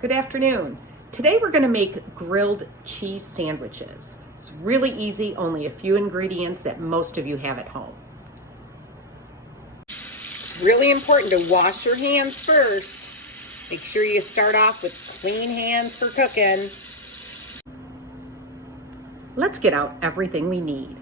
Good afternoon. Today we're going to make grilled cheese sandwiches. It's really easy, only a few ingredients that most of you have at home. It's really important to wash your hands first. Make sure you start off with clean hands for cooking. Let's get out everything we need.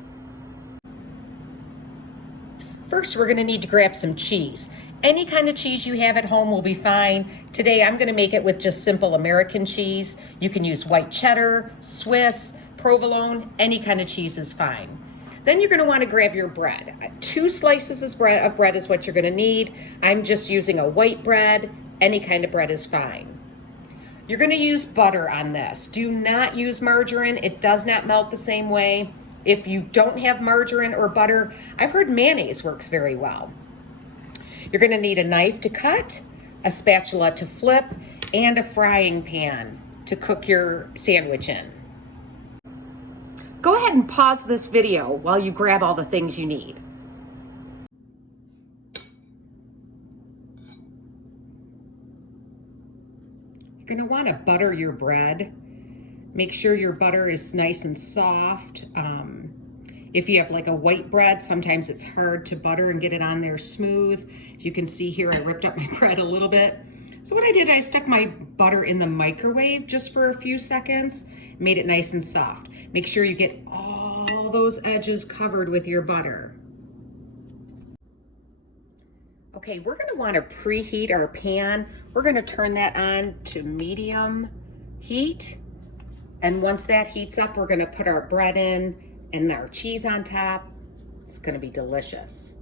First, we're going to need to grab some cheese. Any kind of cheese you have at home will be fine. Today, I'm going to make it with just simple American cheese. You can use white cheddar, Swiss, provolone, any kind of cheese is fine. Then you're going to want to grab your bread. 2 slices of bread is what you're going to need. I'm just using a white bread. Any kind of bread is fine. You're going to use butter on this. Do not use margarine. It does not melt the same way. If you don't have margarine or butter, I've heard mayonnaise works very well. You're going to need a knife to cut, a spatula to flip, and a frying pan to cook your sandwich in. Go ahead and pause this video while you grab all the things you need. You're going to want to butter your bread. Make sure your butter is nice and soft. If you have like a white bread, sometimes it's hard to butter and get it on there smooth. You can see here I ripped up my bread a little bit. So what I did, I stuck my butter in the microwave just for a few seconds, made it nice and soft. Make sure you get all those edges covered with your butter. Okay, we're gonna wanna preheat our pan. We're gonna turn that on to medium heat. And once that heats up, we're gonna put our bread in and our cheese on top. It's gonna be delicious.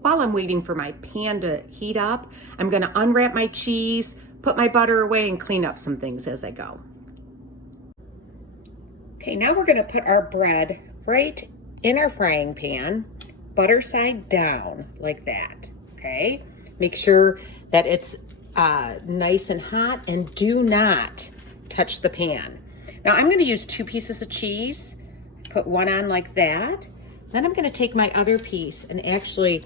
While I'm waiting for my pan to heat up, I'm gonna unwrap my cheese, put my butter away, and clean up some things as I go. Okay, now we're gonna put our bread right in our frying pan, butter side down, like that, okay? Make sure that it's nice and hot, and do not touch the pan. Now I'm gonna use 2 pieces of cheese, put one on like that. Then I'm gonna take my other piece and actually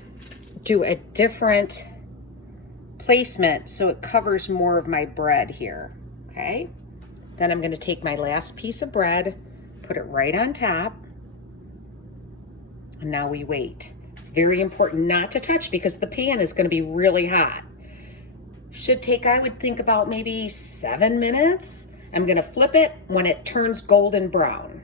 do a different placement so it covers more of my bread here, okay? Then I'm gonna take my last piece of bread, put it right on top, and now we wait. It's very important not to touch because the pan is gonna be really hot. Should take, I would think, about maybe 7 minutes. I'm gonna flip it when it turns golden brown.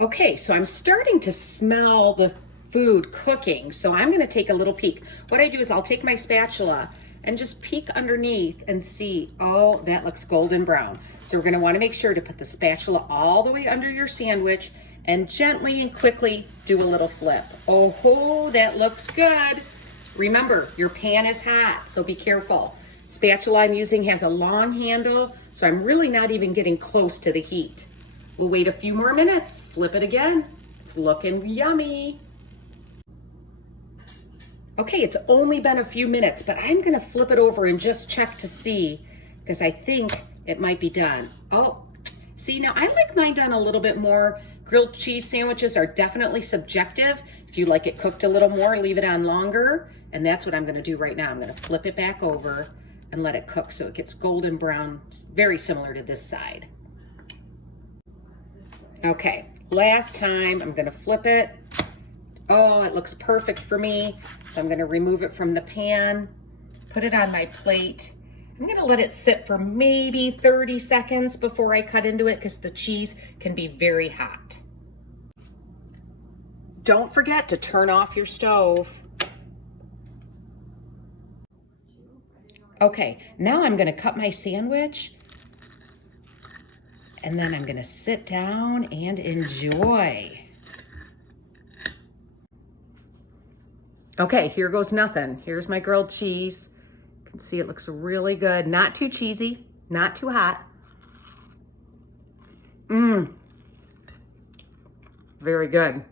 Okay, so I'm starting to smell the food cooking, so I'm gonna take a little peek. What I do is I'll take my spatula and just peek underneath and see, oh, that looks golden brown. So we're gonna wanna make sure to put the spatula all the way under your sandwich and gently and quickly do a little flip. Oh, that looks good. Remember, your pan is hot, so be careful. Spatula I'm using has a long handle, so I'm really not even getting close to the heat. We'll wait a few more minutes, flip it again. It's looking yummy. Okay, it's only been a few minutes, but I'm gonna flip it over and just check to see, because I think it might be done. Oh, see, now I like mine done a little bit more. Grilled cheese sandwiches are definitely subjective. If you like it cooked a little more, leave it on longer. And that's what I'm gonna do right now. I'm gonna flip it back over and let it cook so it gets golden brown, very similar to this side. Okay, last time I'm gonna flip it. Oh, it looks perfect for me. So I'm gonna remove it from the pan, put it on my plate. I'm gonna let it sit for maybe 30 seconds before I cut into it because the cheese can be very hot. Don't forget to turn off your stove. Okay, now I'm gonna cut my sandwich and then I'm gonna sit down and enjoy. Okay, here goes nothing. Here's my grilled cheese. You can see it looks really good. Not too cheesy, not too hot. Very good.